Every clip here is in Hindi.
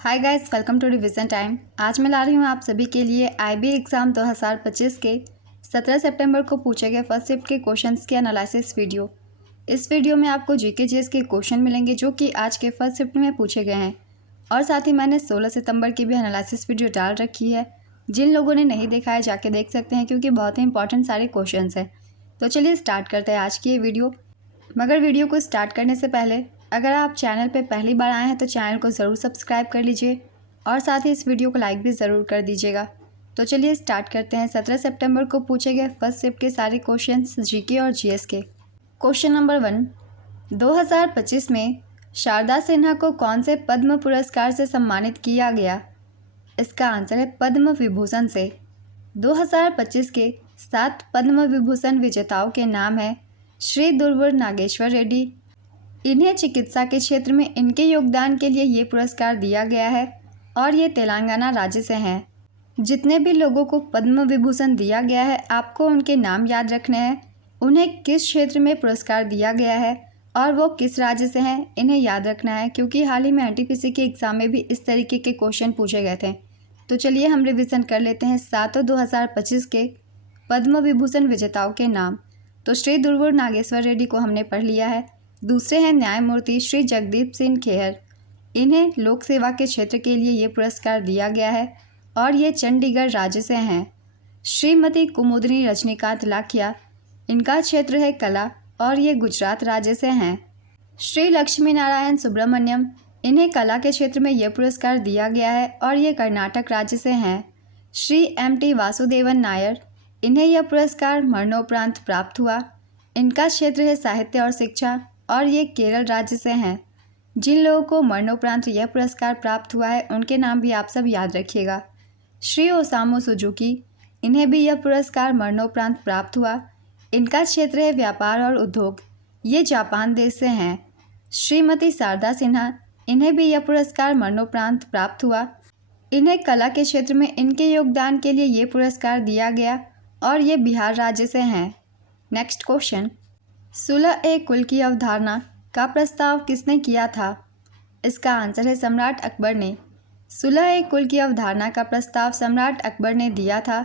Hi guys, welcome to revision time. आज मैं ला रही हूँ आप सभी के लिए आईबी एग्ज़ाम 2025 के 17 सितंबर को पूछे गए फर्स्ट शिफ्ट के क्वेश्चंस के एनालिसिस वीडियो। इस वीडियो में आपको जीके जीएस के क्वेश्चन मिलेंगे जो कि आज के फर्स्ट शिफ्ट में पूछे गए हैं, और साथ ही मैंने 16 सितंबर की भी एनालिसिस वीडियो डाल रखी है। जिन लोगों ने नहीं देखा है जाके देख सकते हैं, क्योंकि बहुत ही इंपॉर्टेंट सारे क्वेश्चन हैं। तो चलिए स्टार्ट करते हैं आज की ये वीडियो। मगर वीडियो को स्टार्ट करने से पहले अगर आप चैनल पर पहली बार आए हैं तो चैनल को ज़रूर सब्सक्राइब कर लीजिए और साथ ही इस वीडियो को लाइक भी ज़रूर कर दीजिएगा। तो चलिए स्टार्ट करते हैं 17 सितंबर को पूछे गए फर्स्ट शिफ्ट के सारे क्वेश्चंस जीके और जीएस के। क्वेश्चन नंबर 1, 2025 में शारदा सिन्हा को कौन से पद्म पुरस्कार से सम्मानित किया गया? इसका आंसर है पद्म विभूषण से। 2025 के 7 पद्म विभूषण विजेताओं के नाम हैं श्री दुर्वुर नागेश्वर रेड्डी। इन्हें चिकित्सा के क्षेत्र में इनके योगदान के लिए ये पुरस्कार दिया गया है और ये तेलंगाना राज्य से हैं। जितने भी लोगों को पद्म विभूषण दिया गया है आपको उनके नाम याद रखने हैं, उन्हें किस क्षेत्र में पुरस्कार दिया गया है और वो किस राज्य से हैं इन्हें याद रखना है, क्योंकि हाल ही में एनटीपीसी के एग्ज़ाम में भी इस तरीके के क्वेश्चन पूछे गए थे। तो चलिए हम रिवीजन कर लेते हैं 2025 के पद्म विभूषण विजेताओं के नाम। तो श्री दुर्वुर नागेश्वर रेड्डी को हमने पढ़ लिया है। दूसरे हैं न्यायमूर्ति श्री जगदीप सिंह खेहर। इन्हें लोक सेवा के क्षेत्र के लिए ये पुरस्कार दिया गया है और ये चंडीगढ़ राज्य से हैं। श्रीमती कुमुदनी रजनीकांत लाखिया, इनका क्षेत्र है कला और ये गुजरात राज्य से हैं। श्री लक्ष्मी नारायण सुब्रमण्यम, इन्हें कला के क्षेत्र में यह पुरस्कार दिया गया है और ये कर्नाटक राज्य से हैं। श्री एम.टी. वासुदेवन नायर, इन्हें यह पुरस्कार मरणोपरांत प्राप्त हुआ। इनका क्षेत्र है साहित्य और शिक्षा और ये केरल राज्य से हैं। जिन लोगों को मरणोपरांत यह पुरस्कार प्राप्त हुआ है उनके नाम भी आप सब याद रखिएगा। श्री ओसामू सुजुकी, इन्हें भी यह पुरस्कार मरणोपरांत प्राप्त हुआ। इनका क्षेत्र है व्यापार और उद्योग, ये जापान देश से हैं। श्रीमती शारदा सिन्हा, इन्हें भी यह पुरस्कार मरणोपरांत प्राप्त हुआ। इन्हें कला के क्षेत्र में इनके योगदान के लिए ये पुरस्कार दिया गया और ये बिहार राज्य से हैं। नेक्स्ट क्वेश्चन, सुलह ए कुल की अवधारणा का प्रस्ताव किसने किया था? इसका आंसर है सम्राट अकबर ने। सुलह ए कुल की अवधारणा का प्रस्ताव सम्राट अकबर ने दिया था।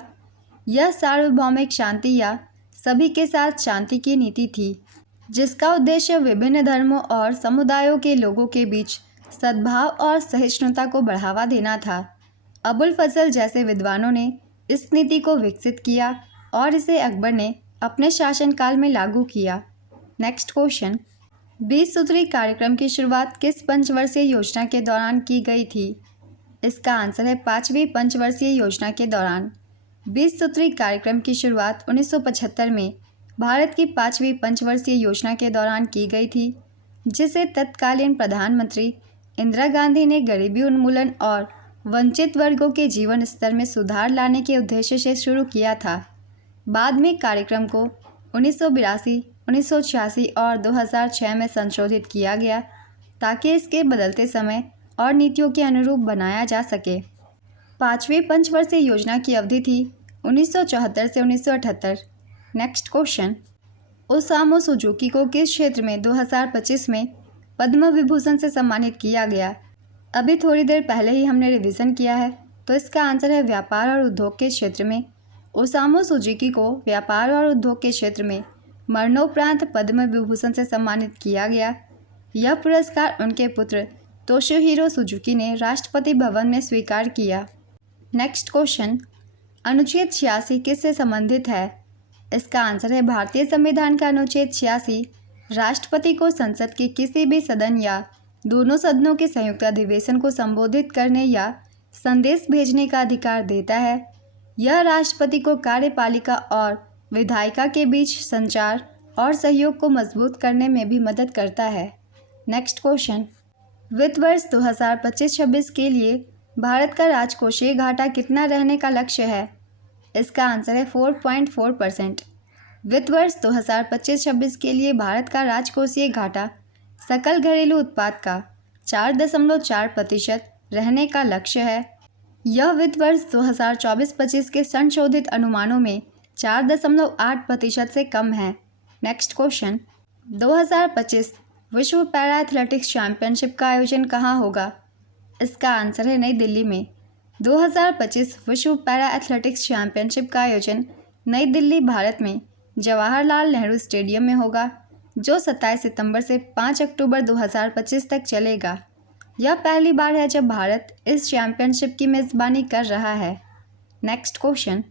यह सार्वभौमिक शांति या सभी के साथ शांति की नीति थी, जिसका उद्देश्य विभिन्न धर्मों और समुदायों के लोगों के बीच सद्भाव और सहिष्णुता को बढ़ावा देना था। अबुल फजल जैसे विद्वानों ने इस नीति को विकसित किया और इसे अकबर ने अपने शासनकाल में लागू किया। नेक्स्ट क्वेश्चन, 20 सूत्री कार्यक्रम की शुरुआत किस पंचवर्षीय योजना के दौरान की गई थी? इसका आंसर है 5वीं पंचवर्षीय योजना के दौरान। 20 सूत्री कार्यक्रम की शुरुआत 1975 में भारत की 5वीं पंचवर्षीय योजना के दौरान की गई थी, जिसे तत्कालीन प्रधानमंत्री इंदिरा गांधी ने गरीबी उन्मूलन और वंचित वर्गों के जीवन स्तर में सुधार लाने के उद्देश्य से शुरू किया था। बाद में कार्यक्रम को 1982, 1986 और 2006 में संशोधित किया गया ताकि इसके बदलते समय और नीतियों के अनुरूप बनाया जा सके। 5वीं पंचवर्षीय योजना की अवधि थी 1974 से 1978। नेक्स्ट क्वेश्चन, ओसामू सुजुकी को किस क्षेत्र में 2025 में पद्म विभूषण से सम्मानित किया गया? अभी थोड़ी देर पहले ही हमने रिवीजन किया है, तो इसका आंसर है व्यापार और उद्योग के क्षेत्र में। ओसामू सुजुकी को व्यापार और उद्योग के क्षेत्र में मरणोपरांत पद्म विभूषण से सम्मानित किया गया। यह पुरस्कार उनके पुत्र तोशिहिरो सुजुकी ने राष्ट्रपति भवन में स्वीकार किया। नेक्स्ट क्वेश्चन, अनुच्छेद 86 किससे संबंधित है? इसका आंसर है भारतीय संविधान का अनुच्छेद 86 राष्ट्रपति को संसद के किसी भी सदन या दोनों सदनों के संयुक्त अधिवेशन को संबोधित करने या संदेश भेजने का अधिकार देता है। यह राष्ट्रपति को कार्यपालिका और विधायिका के बीच संचार और सहयोग को मजबूत करने में भी मदद करता है। नेक्स्ट क्वेश्चन, वित्त वर्ष 2025-26 के लिए भारत का राजकोषीय घाटा कितना रहने का लक्ष्य है? इसका आंसर है 4.4%। वित्त वर्ष 2025-26 के लिए भारत का राजकोषीय घाटा सकल घरेलू उत्पाद का 4.4% रहने का लक्ष्य है। यह वित्त वर्ष 2024-25 के संशोधित अनुमानों में 4.8% से कम है। नेक्स्ट क्वेश्चन, 2025 विश्व पैरा एथलेटिक्स चैंपियनशिप का आयोजन कहाँ होगा? इसका आंसर है नई दिल्ली में। 2025 विश्व पैरा एथलेटिक्स चैंपियनशिप का आयोजन नई दिल्ली, भारत में जवाहरलाल नेहरू स्टेडियम में होगा, जो 27 सितंबर से 5 अक्टूबर 2025 तक चलेगा। यह पहली बार है जब भारत इस चैंपियनशिप की मेज़बानी कर रहा है। नेक्स्ट क्वेश्चन,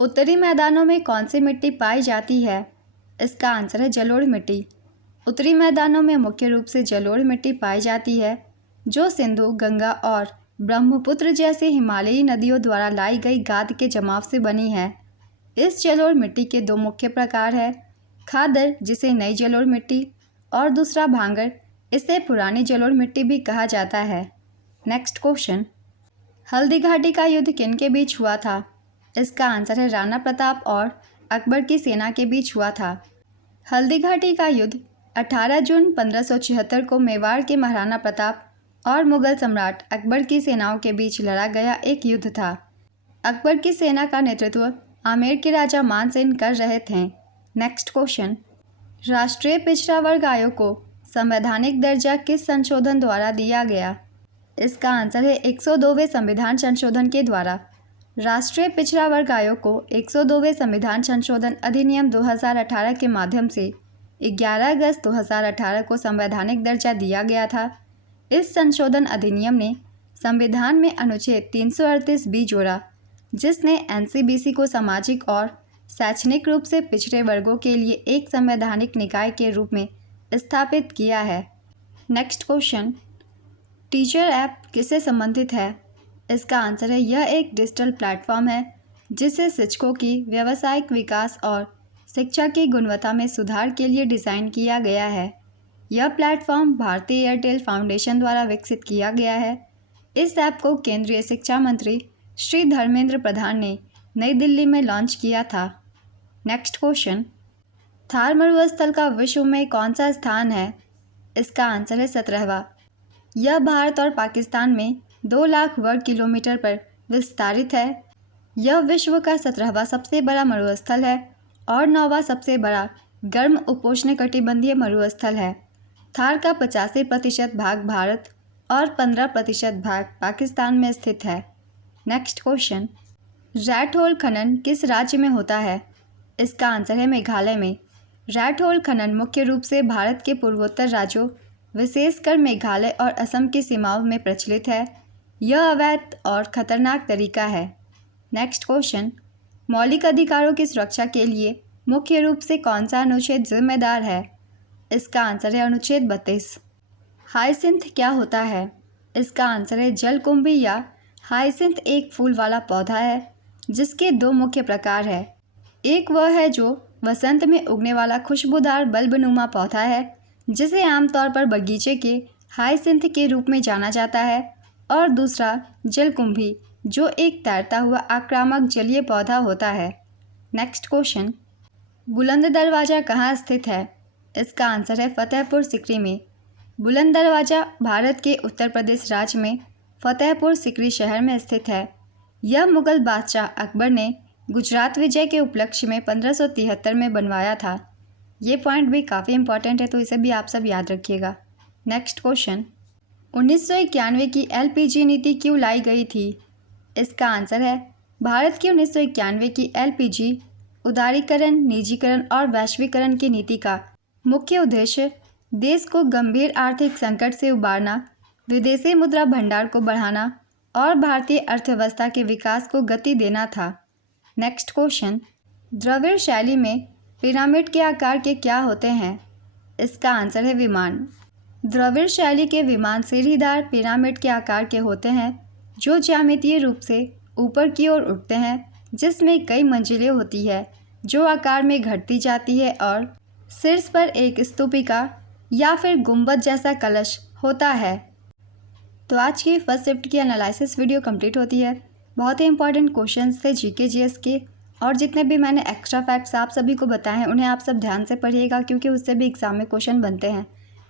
उत्तरी मैदानों में कौन सी मिट्टी पाई जाती है? इसका आंसर है जलोढ़ मिट्टी। उत्तरी मैदानों में मुख्य रूप से जलोढ़ मिट्टी पाई जाती है, जो सिंधु, गंगा और ब्रह्मपुत्र जैसी हिमालयी नदियों द्वारा लाई गई गाद के जमाव से बनी है। इस जलोढ़ मिट्टी के दो मुख्य प्रकार हैं, खादर, जिसे नई जलोढ़ मिट्टी, और दूसरा भांगर, इसे पुरानी जलोढ़ मिट्टी भी कहा जाता है। नेक्स्ट क्वेश्चन, हल्दी घाटी का युद्ध किन के बीच हुआ था? इसका आंसर है राणा प्रताप और अकबर की सेना के बीच हुआ था। हल्दी घाटी का युद्ध 18 जून 1576 को मेवाड़ के महाराणा प्रताप और मुगल सम्राट अकबर की सेनाओं के बीच लड़ा गया एक युद्ध था। अकबर की सेना का नेतृत्व आमेर के राजा मानसिंह कर रहे थे। नेक्स्ट क्वेश्चन, राष्ट्रीय पिछड़ा वर्ग आयोग को संवैधानिक दर्जा किस संशोधन द्वारा दिया गया? इसका आंसर है 102वें संविधान संशोधन के द्वारा। राष्ट्रीय पिछड़ा वर्ग आयोग को 102वें संविधान संशोधन अधिनियम 2018 के माध्यम से 11 अगस्त 2018 को संवैधानिक दर्जा दिया गया था। इस संशोधन अधिनियम ने संविधान में अनुच्छेद 338 जोड़ा, जिसने एनसीबीसी को सामाजिक और शैक्षणिक रूप से पिछड़े वर्गों के लिए एक संवैधानिक निकाय के रूप में स्थापित किया है। नेक्स्ट क्वेश्चन, टीचर ऐप किससे संबंधित है? इसका आंसर है यह एक डिजिटल प्लेटफॉर्म है जिसे शिक्षकों की व्यावसायिक विकास और शिक्षा की गुणवत्ता में सुधार के लिए डिज़ाइन किया गया है। यह प्लेटफॉर्म भारतीय एयरटेल फाउंडेशन द्वारा विकसित किया गया है। इस ऐप को केंद्रीय शिक्षा मंत्री श्री धर्मेंद्र प्रधान ने नई दिल्ली में लॉन्च किया था। नेक्स्ट क्वेश्चन, थार मरुस्थल का विश्व में कौन सा स्थान है? इसका आंसर है 17वां। यह भारत और पाकिस्तान में 2 लाख वर्ग किलोमीटर पर विस्तारित है। यह विश्व का 17वां सबसे बड़ा मरुस्थल है और 9वां सबसे बड़ा गर्म उपोष्णकटिबंधीय मरुस्थल है। थार का 85% भाग भारत और 15% भाग पाकिस्तान में स्थित है। नेक्स्ट क्वेश्चन, रैट होल खनन किस राज्य में होता है? इसका आंसर है मेघालय में। रैट होल खनन मुख्य रूप से भारत के पूर्वोत्तर राज्यों, विशेषकर मेघालय और असम की सीमाओं में प्रचलित है। यह अवैध और खतरनाक तरीका है। नेक्स्ट क्वेश्चन, मौलिक अधिकारों की सुरक्षा के लिए मुख्य रूप से कौन सा अनुच्छेद जिम्मेदार है? इसका आंसर है अनुच्छेद 32। हाइसिंथ क्या होता है? इसका आंसर है जलकुंभी या हाइसिंथ एक फूल वाला पौधा है जिसके 2 मुख्य प्रकार है। एक वह है जो वसंत में उगने वाला खुशबूदार बल्बनुमा पौधा है, जिसे आमतौर पर बगीचे के हाइसिंथ के रूप में जाना जाता है, और दूसरा जलकुंभी, जो एक तैरता हुआ आक्रामक जलीय पौधा होता है। नेक्स्ट क्वेश्चन, बुलंद दरवाज़ा कहाँ स्थित है? इसका आंसर है फतेहपुर सिकरी में। बुलंद दरवाज़ा भारत के उत्तर प्रदेश राज्य में फतेहपुर सिकरी शहर में स्थित है। यह मुगल बादशाह अकबर ने गुजरात विजय के उपलक्ष्य में 1573 में बनवाया था। ये पॉइंट भी काफ़ी इंपॉर्टेंट है, तो इसे भी आप सब याद रखिएगा। नेक्स्ट क्वेश्चन, 1991 की एलपीजी नीति क्यों लाई गई थी? इसका आंसर है भारत की 1991 की एलपीजी उदारीकरण, निजीकरण और वैश्वीकरण की नीति का मुख्य उद्देश्य देश को गंभीर आर्थिक संकट से उबारना, विदेशी मुद्रा भंडार को बढ़ाना और भारतीय अर्थव्यवस्था के विकास को गति देना था। नेक्स्ट क्वेश्चन, द्रविड़ शैली में पिरामिड के आकार के क्या होते हैं? इसका आंसर है विमान। द्रविड़ शैली के विमान सीढ़ीदार पिरामिड के आकार के होते हैं, जो ज्यामितीय रूप से ऊपर की ओर उठते हैं, जिसमें कई मंजिलें होती है जो आकार में घटती जाती है, और शीर्ष पर एक स्तूपिका या फिर गुंबद जैसा कलश होता है। तो आज की फर्स्ट शिफ्ट की एनालिसिस वीडियो कंप्लीट होती है। बहुत ही इंपॉर्टेंट क्वेश्चंस थे जीके जीएस के, और जितने भी मैंने एक्स्ट्रा फैक्ट्स आप सभी को बताए हैं उन्हें आप सब ध्यान से पढ़िएगा, क्योंकि उससे भी एग्ज़ाम में क्वेश्चन बनते हैं।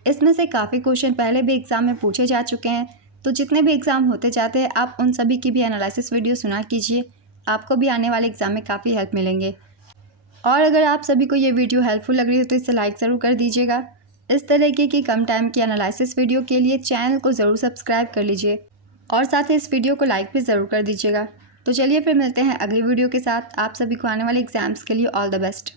इसमें से काफ़ी क्वेश्चन पहले भी एग्ज़ाम में पूछे जा चुके हैं, तो जितने भी एग्ज़ाम होते जाते हैं आप उन सभी की भी एनालिसिस वीडियो सुना कीजिए, आपको भी आने वाले एग्ज़ाम में काफ़ी हेल्प मिलेंगे। और अगर आप सभी को ये वीडियो हेल्पफुल लग रही हो तो इसे लाइक ज़रूर कर दीजिएगा। इस तरीके की कम टाइम की एनालिसिस वीडियो के लिए चैनल को ज़रूर सब्सक्राइब कर लीजिए और साथ ही इस वीडियो को लाइक भी ज़रूर कर दीजिएगा। तो चलिए फिर मिलते हैं अगली वीडियो के साथ। आप सभी को आने वाले एग्ज़ाम्स के लिए ऑल द बेस्ट।